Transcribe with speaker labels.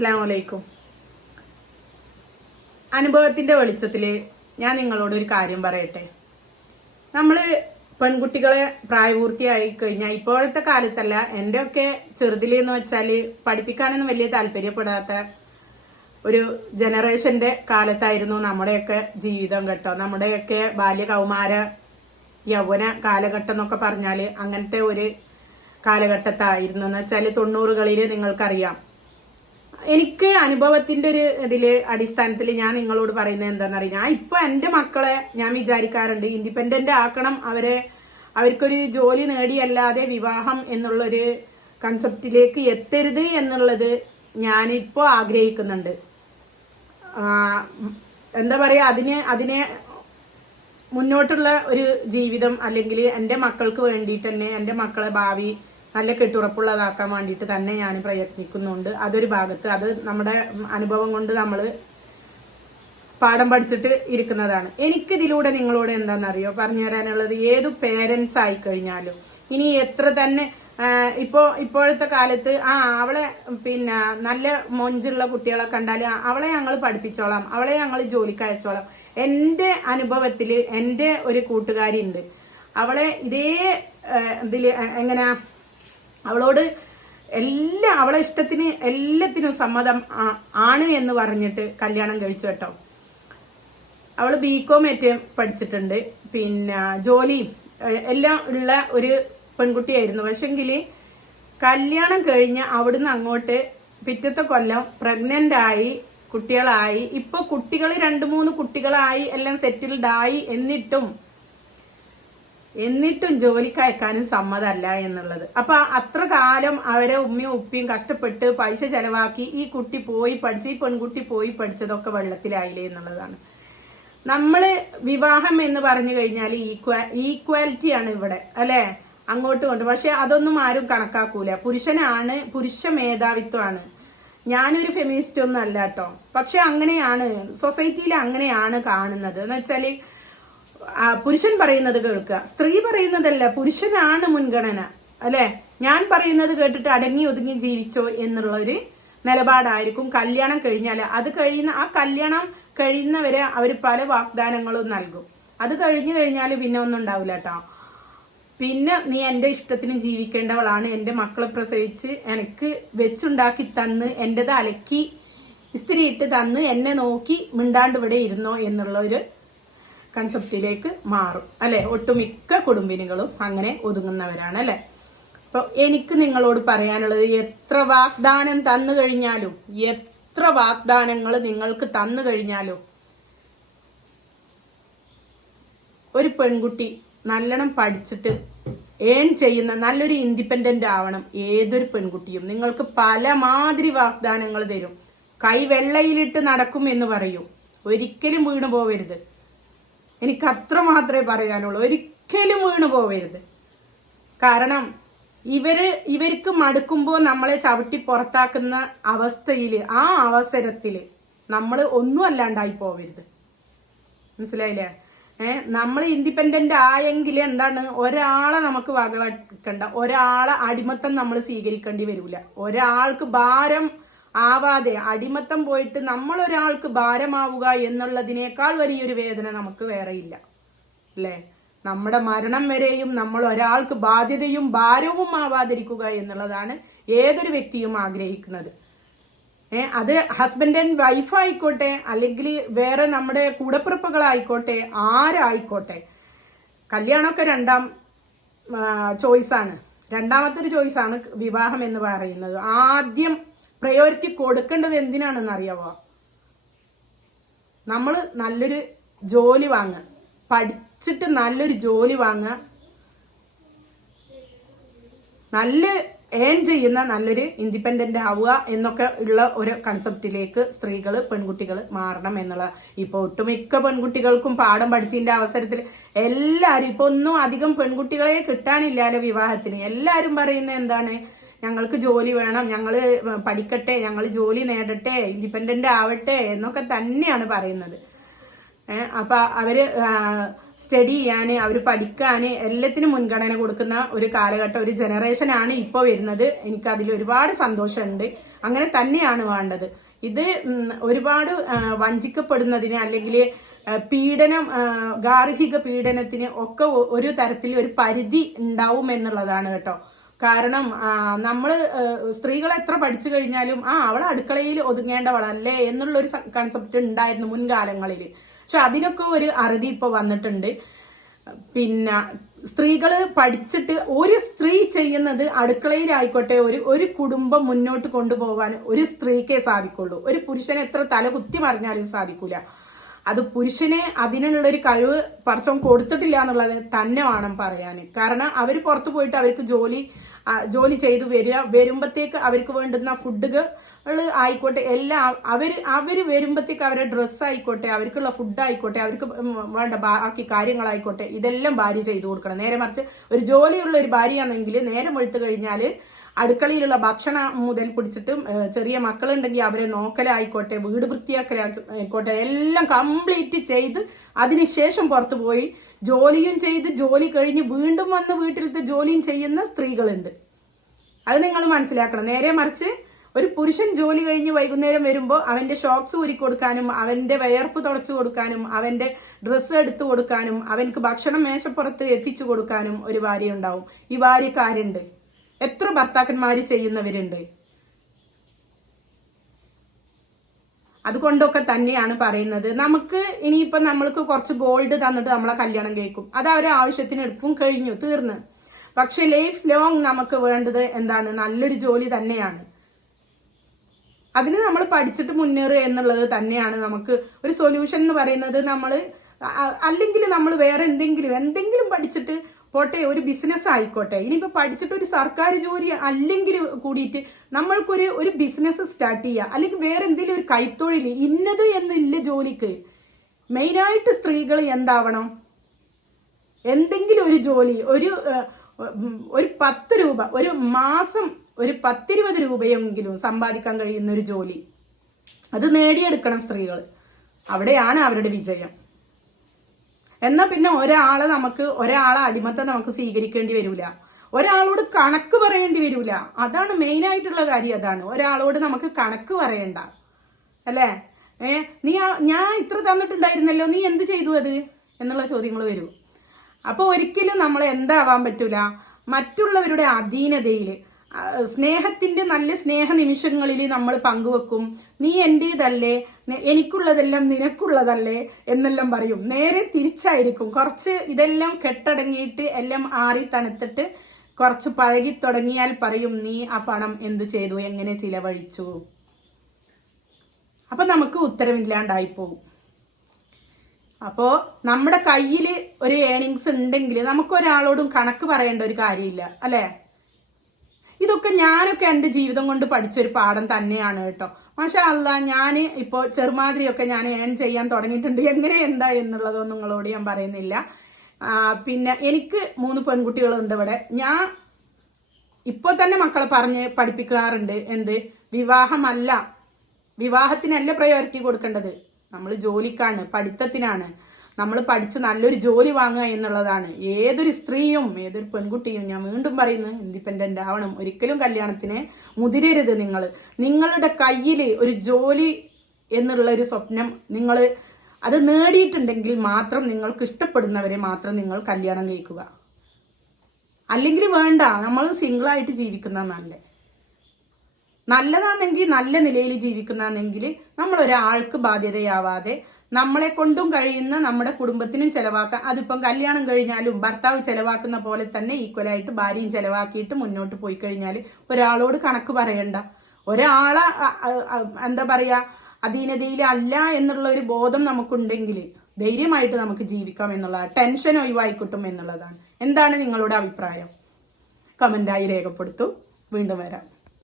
Speaker 1: അസ്സാമലൈക്കും അനുഭവത്തിന്റെ വെളിച്ചത്തിൽ ഞാൻ നിങ്ങളോട് ഒരു കാര്യം പറയട്ടെ. നമ്മൾ പെൺകുട്ടികളെ പ്രായപൂർത്തിയായി കഴിഞ്ഞാൽ ഇപ്പോഴത്തെ കാലത്തല്ല എന്റെ ഒക്കെ വെച്ചാൽ പഠിപ്പിക്കാനൊന്നും വലിയ താല്പര്യപ്പെടാത്ത ഒരു ജനറേഷന്റെ കാലത്തായിരുന്നു നമ്മുടെയൊക്കെ ജീവിതം കേട്ടോ. നമ്മുടെയൊക്കെ ബാല്യകൗമാര യൗവന കാലഘട്ടം എന്നൊക്കെ പറഞ്ഞാൽ അങ്ങനത്തെ ഒരു കാലഘട്ടത്തായിരുന്നു എന്ന് വെച്ചാൽ തൊണ്ണൂറുകളിൽ നിങ്ങൾക്കറിയാം. എനിക്ക് അനുഭവത്തിന്റെ ഒരു ഇതിൽ അടിസ്ഥാനത്തിൽ ഞാൻ നിങ്ങളോട് പറയുന്നത് എന്താണെന്നറിയാം ഞാൻ ഇപ്പൊ എന്റെ മക്കളെ ഞാൻ വിചാരിക്കാറുണ്ട് ഇൻഡിപെൻഡന്റ് ആക്കണം അവരെ അവർക്കൊരു ജോലി നേടിയല്ലാതെ വിവാഹം എന്നുള്ളൊരു കൺസെപ്റ്റിലേക്ക് എത്തരുത് എന്നുള്ളത് ഞാനിപ്പോ ആഗ്രഹിക്കുന്നുണ്ട്. എന്താ പറയാ അതിന് അതിനെ മുന്നോട്ടുള്ള ഒരു ജീവിതം അല്ലെങ്കിൽ എന്റെ മക്കൾക്ക് വേണ്ടിയിട്ട് തന്നെ എന്റെ മക്കളെ ഭാവി നല്ല കെട്ടുറപ്പുള്ളതാക്കാൻ വേണ്ടിയിട്ട് തന്നെ ഞാൻ പ്രയത്നിക്കുന്നുണ്ട്. അതൊരു ഭാഗത്ത് അത് നമ്മുടെ അനുഭവം കൊണ്ട് നമ്മൾ പാഠം പഠിച്ചിട്ട് ഇരിക്കുന്നതാണ്. എനിക്കിതിലൂടെ നിങ്ങളോട് എന്താണെന്നറിയോ? പറഞ്ഞു തരാനുള്ളത് ഏത് പേരൻസ് ആയി കഴിഞ്ഞാലും. ഇനി എത്ര തന്നെ ഇപ്പോൾ ഇപ്പോ ഇപ്പോഴത്തെ കാലത്ത് ആ അവളെ പിന്നെ നല്ല മൊഞ്ചുള്ള കുട്ടികളെ കണ്ടാൽ അവളെ ഞങ്ങൾ പഠിപ്പിച്ചോളാം അവളെ ഞങ്ങൾ ജോലിക്ക് അയച്ചോളാം. എന്റെ അനുഭവത്തിൽ എന്റെ ഒരു കൂട്ടുകാരി ഉണ്ട് അവളെ ഇതേ ഇതിൽ എങ്ങനെ അവളോട് എല്ലാ അവളെ ഇഷ്ടത്തിന് എല്ലാത്തിനും സമ്മതം ആണ് എന്ന് പറഞ്ഞിട്ട് കല്യാണം കഴിച്ചു കേട്ടോ. അവൾ ബി കോം ഏറ്റവും പഠിച്ചിട്ടുണ്ട്. പിന്നെ ജോലിയും എല്ലാം ഉള്ള ഒരു പെൺകുട്ടിയായിരുന്നു. പക്ഷെങ്കിൽ കല്യാണം കഴിഞ്ഞ് അവിടുന്ന് അങ്ങോട്ട് പിറ്റത്തെ കൊല്ലം പ്രഗ്നന്റ് ആയി കുട്ടികളായി. ഇപ്പൊ കുട്ടികൾ രണ്ട് മൂന്ന് കുട്ടികളായി എല്ലാം സെറ്റിൽഡ് ആയി എന്നിട്ടും എന്നിട്ടും ജോലിക്ക് അയക്കാനും സമ്മതമല്ല എന്നുള്ളത്. അപ്പൊ അത്ര കാലം അവരെ ഉമ്മയും ഉപ്പയും കഷ്ടപ്പെട്ട് പൈസ ചെലവാക്കി ഈ കുട്ടി പോയി പഠിച്ച് ഈ പെൺകുട്ടി പോയി പഠിച്ചതൊക്കെ വെള്ളത്തിലായില്ലേ എന്നുള്ളതാണ്. നമ്മൾ വിവാഹം എന്ന് പറഞ്ഞു കഴിഞ്ഞാൽ ഈക്വ ഈക്വാലിറ്റി ആണ് ഇവിടെ അല്ലെ? അങ്ങോട്ട് കൊണ്ട് പക്ഷെ അതൊന്നും ആരും കണക്കാക്കൂല. പുരുഷനാണ് പുരുഷ മേധാവിത്വമാണ്. ഞാനൊരു ഫെമിനിസ്റ്റ് ഒന്നും അല്ല കേട്ടോ. പക്ഷെ അങ്ങനെയാണ് സൊസൈറ്റിയിൽ അങ്ങനെയാണ് കാണുന്നത്. എന്ന് വെച്ചാൽ ആ, പുരുഷൻ പറയുന്നത് കേൾക്കുക. സ്ത്രീ പറയുന്നതല്ല പുരുഷനാണ് മുൻഗണന അല്ലെ? ഞാൻ പറയുന്നത് കേട്ടിട്ട് അടങ്ങി ഒതുങ്ങി ജീവിച്ചോ എന്നുള്ള ഒരു നിലപാടായിരിക്കും കല്യാണം കഴിഞ്ഞാൽ അത് കഴിയുന്ന ആ കല്യാണം കഴിയുന്നവരെ അവർ പല വാഗ്ദാനങ്ങളും നൽകും. അത് കഴിഞ്ഞു കഴിഞ്ഞാൽ പിന്നെ ഒന്നും ഉണ്ടാവില്ല കേട്ടോ പിന്നെ നീ എന്റെ ഇഷ്ടത്തിന് ജീവിക്കേണ്ടവളാണ് എന്റെ മക്കളെ പ്രസവിച്ച് എനിക്ക് വെച്ചുണ്ടാക്കി തന്ന് എന്റേത് അലക്കി ഇസ്തിരി ഇട്ട് തന്ന് എന്നെ നോക്കി മിണ്ടാണ്ട് ഇവിടെ ഇരുന്നോ എന്നുള്ള ഒരു കൺസെപ്റ്റിലേക്ക് മാറും അല്ലെ? ഒട്ടുമിക്ക കുടുംബിനികളും അങ്ങനെ ഒതുങ്ങുന്നവരാണ് അല്ലെ? അപ്പൊ എനിക്ക് നിങ്ങളോട് പറയാനുള്ളത് എത്ര വാഗ്ദാനം തന്നു കഴിഞ്ഞാലും എത്ര വാഗ്ദാനങ്ങൾ നിങ്ങൾക്ക് തന്നു കഴിഞ്ഞാലും ഒരു പെൺകുട്ടി നല്ലോണം പഠിച്ചിട്ട് ഏൺ ചെയ്യുന്ന നല്ലൊരു ഇൻഡിപെൻഡന്റ് ആവണം ഏതൊരു പെൺകുട്ടിയും. നിങ്ങൾക്ക് പല മാതിരി വാഗ്ദാനങ്ങൾ തരും. കൈ വെള്ളയിലിട്ട് നടക്കും എന്ന് പറയൂ. ഒരിക്കലും വീണു പോവരുത് എനിക്ക് അത്ര മാത്രമേ പറയാനുള്ളൂ. ഒരിക്കലും വീണു പോവരുത്. കാരണം ഇവർ ഇവർക്ക് മടുക്കുമ്പോൾ നമ്മളെ ചവിട്ടി പുറത്താക്കുന്ന അവസ്ഥയിൽ ആ അവസരത്തിൽ നമ്മൾ ഒന്നും അല്ലാണ്ടായി പോവരുത്. മനസ്സിലായില്ലേ? ഏഹ് നമ്മൾ ഇൻഡിപെൻഡന്റ് ആയെങ്കിൽ എന്താണ്? ഒരാളെ നമുക്ക് വകവെക്കണ്ട ഒരാളെ അടിമത്തം നമ്മൾ സ്വീകരിക്കേണ്ടി വരില്ല ഒരാൾക്ക് ഭാരം ആവാതെ അടിമത്തം പോയിട്ട് നമ്മൾ ഒരാൾക്ക് ഭാരമാവുക എന്നുള്ളതിനേക്കാൾ വലിയൊരു വേദന നമുക്ക് വേറെയില്ല. അല്ലേ? നമ്മുടെ മരണം വരെയും നമ്മൾ ഒരാൾക്ക് ബാധ്യതയും ഭാരവും ആവാതിരിക്കുക എന്നുള്ളതാണ് ഏതൊരു വ്യക്തിയും ആഗ്രഹിക്കുന്നത്. ഏ അത് ഹസ്ബൻഡ് ആൻഡ് വൈഫ് ആയിക്കോട്ടെ അല്ലെങ്കിൽ വേറെ നമ്മുടെ കൂടപ്പിറപ്പുകളായിക്കോട്ടെ ആരായിക്കോട്ടെ. കല്യാണമൊക്കെ രണ്ടാം ചോയ്സാണ് രണ്ടാമത്തെ ഒരു ചോയ്സാണ് വിവാഹം എന്ന് പറയുന്നത്. ആദ്യം പ്രയോറിറ്റി കൊടുക്കേണ്ടത് എന്തിനാണെന്ന് അറിയാവോ? നമ്മൾ നല്ലൊരു ജോലി വാങ്ങുക. പഠിച്ചിട്ട് നല്ലൊരു ജോലി വാങ്ങുക. നല്ല ഏൺ ചെയ്യുന്ന നല്ലൊരു ഇൻഡിപെൻഡന്റ് ആവുക എന്നൊക്കെ ഉള്ള ഒരു കൺസെപ്റ്റിലേക്ക് സ്ത്രീകൾ പെൺകുട്ടികൾ മാറണം എന്നുള്ള. ഇപ്പോൾ ഒട്ടുമിക്ക പെൺകുട്ടികൾക്കും പാഠം പഠിച്ചതിന്റെ അവസരത്തിൽ എല്ലാവരും ഇപ്പോൾ ഒന്നും അധികം പെൺകുട്ടികളെ കിട്ടാനില്ലാലോ വിവാഹത്തിന്. എല്ലാവരും പറയുന്നത് എന്താണ്? ഞങ്ങൾക്ക് ജോലി വേണം ഞങ്ങൾ പഠിക്കട്ടെ ഞങ്ങൾ ജോലി നേടട്ടെ ഇൻഡിപെൻഡന്റ് ആവട്ടെ എന്നൊക്കെ തന്നെയാണ് പറയുന്നത്. അപ്പം അവർ സ്റ്റഡി ചെയ്യാൻ അവർ പഠിക്കാൻ എല്ലാത്തിനും മുൻഗണന കൊടുക്കുന്ന ഒരു കാലഘട്ടം ഒരു ജനറേഷനാണ് ഇപ്പോൾ വരുന്നത്. എനിക്കതിൽ ഒരുപാട് സന്തോഷമുണ്ട്. അങ്ങനെ തന്നെയാണ് വേണ്ടത്. ഇത് ഒരുപാട് വഞ്ചിക്കപ്പെടുന്നതിന് അല്ലെങ്കിൽ പീഡനം ഗാർഹിക പീഡനത്തിന് ഒക്കെ ഒരു തരത്തിൽ ഒരു പരിധി ഉണ്ടാവും എന്നുള്ളതാണ് കേട്ടോ. കാരണം നമ്മൾ സ്ത്രീകൾ എത്ര പഠിച്ചു കഴിഞ്ഞാലും ആ അവൾ അടുക്കളയിൽ ഒതുങ്ങേണ്ടവളല്ലേ എന്നുള്ളൊരു കൺസെപ്റ്റ് ഉണ്ടായിരുന്നു മുൻകാലങ്ങളിൽ. പക്ഷെ അതിനൊക്കെ ഒരു അറുതി ഇപ്പോൾ വന്നിട്ടുണ്ട്. പിന്നെ സ്ത്രീകൾ പഠിച്ചിട്ട് ഒരു സ്ത്രീ ചെയ്യുന്നത് അടുക്കളയിലായിക്കോട്ടെ ഒരു ഒരു കുടുംബം മുന്നോട്ട് കൊണ്ടുപോകാൻ ഒരു സ്ത്രീക്കേ സാധിക്കുള്ളൂ. ഒരു പുരുഷന് എത്ര തല കുത്തി മറിഞ്ഞാലും സാധിക്കൂല. അത് പുരുഷനെ അതിനുള്ള ഒരു കഴിവ് പടച്ചവൻ കൊടുത്തിട്ടില്ല എന്നുള്ളത് തന്നെ വേണം പറയാൻ. കാരണം അവർ പുറത്തു പോയിട്ട് അവർക്ക് ജോലി ജോലി ചെയ്തു വരിക. വരുമ്പത്തേക്ക് അവർക്ക് വേണ്ടുന്ന ഫുഡുകൾ ആയിക്കോട്ടെ എല്ലാം അവർ അവർ വരുമ്പത്തേക്ക് അവരുടെ ഡ്രസ്സ് ആയിക്കോട്ടെ അവർക്കുള്ള ഫുഡ് ആയിക്കോട്ടെ അവർക്ക് വേണ്ട ബാക്കി കാര്യങ്ങളായിക്കോട്ടെ ഇതെല്ലാം ഭാര്യ ചെയ്തു കൊടുക്കണം. നേരെ മറിച്ച് ഒരു ജോലിയുള്ള ഒരു ഭാര്യയാണെങ്കിൽ നേരം വെളുത്തു കഴിഞ്ഞാൽ അടുക്കളയിലുള്ള ഭക്ഷണം മുതൽ പിടിച്ചിട്ടും ചെറിയ മക്കളുണ്ടെങ്കിൽ അവരെ നോക്കലായിക്കോട്ടെ വീട് വൃത്തിയാക്കലായിക്കോട്ടെ എല്ലാം കംപ്ലീറ്റ് ചെയ്ത് അതിനുശേഷം പുറത്തു പോയി ജോലിയും ചെയ്ത് ജോലി കഴിഞ്ഞ് വീണ്ടും വന്ന് വീട്ടിലത്തെ ജോലിയും ചെയ്യുന്ന സ്ത്രീകളുണ്ട്. അത് നിങ്ങൾ മനസ്സിലാക്കണം. നേരെ മറിച്ച് ഒരു പുരുഷൻ ജോലി കഴിഞ്ഞ് വൈകുന്നേരം വരുമ്പോൾ അവന്റെ ഷോക്സ് ഊരി കൊടുക്കാനും അവന്റെ വയർപ്പ് തുടച്ചു കൊടുക്കാനും അവന്റെ ഡ്രസ്സ് എടുത്തു കൊടുക്കാനും അവൻക്ക് ഭക്ഷണം മേശപ്പുറത്ത് എത്തിച്ചു കൊടുക്കാനും ഒരു ഭാര്യ ഉണ്ടാവും ഈ ഭാര്യക്കാരുണ്ട്. എത്ര ഭർത്താക്കന്മാര് ചെയ്യുന്നവരുണ്ട്. അതുകൊണ്ടൊക്കെ തന്നെയാണ് പറയുന്നത്. നമുക്ക് ഇനിയിപ്പം നമ്മൾക്ക് കുറച്ച് ഗോൾഡ് തന്നിട്ട് നമ്മളെ കല്യാണം കേൾക്കും അത് അവരെ ആവശ്യത്തിന് എടുക്കും കഴിഞ്ഞു തീർന്ന്. പക്ഷെ ലൈഫ് ലോങ് നമുക്ക് വേണ്ടത് എന്താണ്? നല്ലൊരു ജോലി തന്നെയാണ്. അതിന് നമ്മൾ പഠിച്ചിട്ട് മുന്നേറുക എന്നുള്ളത് തന്നെയാണ് നമുക്ക് ഒരു സൊല്യൂഷൻ എന്ന് പറയുന്നത്. നമ്മൾ അല്ലെങ്കിൽ നമ്മൾ വേറെ എന്തെങ്കിലും എന്തെങ്കിലും പഠിച്ചിട്ട് പോട്ടെ ഒരു ബിസിനസ് ആയിക്കോട്ടെ. ഇനിയിപ്പോൾ പഠിച്ചിട്ട് ഒരു സർക്കാർ ജോലി അല്ലെങ്കിൽ കൂടിയിട്ട് നമ്മൾക്കൊരു ഒരു ബിസിനസ് സ്റ്റാർട്ട് ചെയ്യുക അല്ലെങ്കിൽ വേറെ എന്തെങ്കിലും ഒരു കൈത്തൊഴിൽ ഇന്നത് എന്നില്ല ജോലിക്ക്. മെയിനായിട്ട് സ്ത്രീകൾ എന്താവണം? എന്തെങ്കിലും ഒരു ജോലി ഒരു ഒരു പത്ത് രൂപ ഒരു മാസം ഒരു പത്തിരുപത് രൂപയെങ്കിലും സമ്പാദിക്കാൻ കഴിയുന്ന ഒരു ജോലി. അത് നേടിയെടുക്കണം സ്ത്രീകൾ. അവിടെയാണ് അവരുടെ വിജയം. എന്നാൽ പിന്നെ ഒരാളെ നമുക്ക് ഒരാളെ അടിമത്തം നമുക്ക് സ്വീകരിക്കേണ്ടി വരില്ല ഒരാളോട് കണക്ക് പറയേണ്ടി വരില്ല അതാണ് മെയിൻ ആയിട്ടുള്ള കാര്യം അതാണ്. ഒരാളോട് നമുക്ക് കണക്ക് പറയണ്ട. അല്ലേ? ഏ നീ ഞാൻ ഇത്ര തന്നിട്ടുണ്ടായിരുന്നല്ലോ നീ എന്ത് ചെയ്തു അത്? എന്നുള്ള ചോദ്യങ്ങൾ വരും. അപ്പോൾ ഒരിക്കലും നമ്മൾ എന്താവാൻ പറ്റൂല. മറ്റുള്ളവരുടെ അധീനതയിൽ സ്നേഹത്തിന്റെ നല്ല സ്നേഹ നിമിഷങ്ങളിൽ നമ്മൾ പങ്കുവെക്കും. നീ എന്റേതല്ലേ എനിക്കുള്ളതെല്ലാം നിനക്കുള്ളതല്ലേ എന്നെല്ലാം പറയും. നേരെ തിരിച്ചായിരിക്കും. കുറച്ച് ഇതെല്ലാം കെട്ടടങ്ങിയിട്ട് എല്ലാം ആറി തണുത്തിട്ട് കുറച്ച് പഴകി തുടങ്ങിയാൽ പറയും നീ ആ പണം എന്ത് ചെയ്തു? എങ്ങനെ ചിലവഴിച്ചു? അപ്പൊ നമുക്ക് ഉത്തരവില്ലാണ്ടായി പോകും അപ്പോ നമ്മുടെ കയ്യിൽ ഒരു ഏണിങ്സ് ഉണ്ടെങ്കിൽ നമുക്ക് ഒരാളോടും കണക്ക് പറയേണ്ട ഒരു കാര്യമില്ല അല്ലേ? ഇതൊക്കെ ഞാനൊക്കെ എന്റെ ജീവിതം കൊണ്ട് പഠിച്ചൊരു പാഠം തന്നെയാണ് കേട്ടോ. മാഷാ അല്ല ഞാൻ ഇപ്പോൾ ചെറുമാതിരിയൊക്കെ ഞാൻ ഏൺ ചെയ്യാൻ തുടങ്ങിയിട്ടുണ്ട്. എങ്ങനെ എന്താ എന്നുള്ളതൊന്നും നിങ്ങളോട് ഞാൻ പറയുന്നില്ല. പിന്നെ എനിക്ക് മൂന്ന് പെൺകുട്ടികളുണ്ട് ഇവിടെ. ഞാൻ ഇപ്പോൾ തന്നെ മക്കളെ പറഞ്ഞ് പഠിപ്പിക്കാറുണ്ട്. എന്ത്? വിവാഹമല്ല. വിവാഹത്തിനല്ല പ്രയോറിറ്റി കൊടുക്കേണ്ടത്. നമ്മൾ ജോലിക്കാണ് പഠിത്തത്തിനാണ്. നമ്മൾ പഠിച്ച് നല്ലൊരു ജോലി വാങ്ങുക എന്നുള്ളതാണ്. ഏതൊരു സ്ത്രീയും ഏതൊരു പെൺകുട്ടിയും ഞാൻ വീണ്ടും പറയുന്നു ഇൻഡിപെൻഡന്റ് ആവണം. ഒരിക്കലും കല്യാണത്തിന് മുതിരരുത് നിങ്ങൾ. നിങ്ങളുടെ കയ്യിൽ ഒരു ജോലി എന്നുള്ള ഒരു സ്വപ്നം നിങ്ങൾ അത് നേടിയിട്ടുണ്ടെങ്കിൽ മാത്രം നിങ്ങൾക്ക് ഇഷ്ടപ്പെടുന്നവരെ മാത്രം നിങ്ങൾ കല്യാണം കഴിക്കുക. അല്ലെങ്കിൽ വേണ്ട നമ്മൾ സിംഗിളായിട്ട് ജീവിക്കുന്ന നല്ലേ. നല്ലതാണെങ്കിൽ നല്ല നിലയിൽ ജീവിക്കുന്നതാണെങ്കിൽ നമ്മൾ ഒരാൾക്ക് ബാധ്യതയാവാതെ നമ്മളെ കൊണ്ടും കഴിയുന്ന നമ്മുടെ കുടുംബത്തിനും ചെലവാക്കാം. അതിപ്പം കല്യാണം കഴിഞ്ഞാലും ഭർത്താവ് ചെലവാക്കുന്ന പോലെ തന്നെ ഈക്വലായിട്ട് ഭാര്യയും ചെലവാക്കിയിട്ട് മുന്നോട്ട് പോയി കഴിഞ്ഞാൽ ഒരാളോട് കണക്ക് പറയണ്ട. ഒരാളെ എന്താ പറയാ അധീനതയിൽ അല്ല എന്നുള്ള ഒരു ബോധം നമുക്കുണ്ടെങ്കിൽ ധൈര്യമായിട്ട് നമുക്ക് ജീവിക്കാം എന്നുള്ളതാണ്. ടെൻഷൻ ഒഴിവായിക്കിട്ടും എന്നുള്ളതാണ്. എന്താണ് നിങ്ങളുടെ അഭിപ്രായം? കമന്റായി രേഖപ്പെടുത്തൂ. വീണ്ടും വരാം.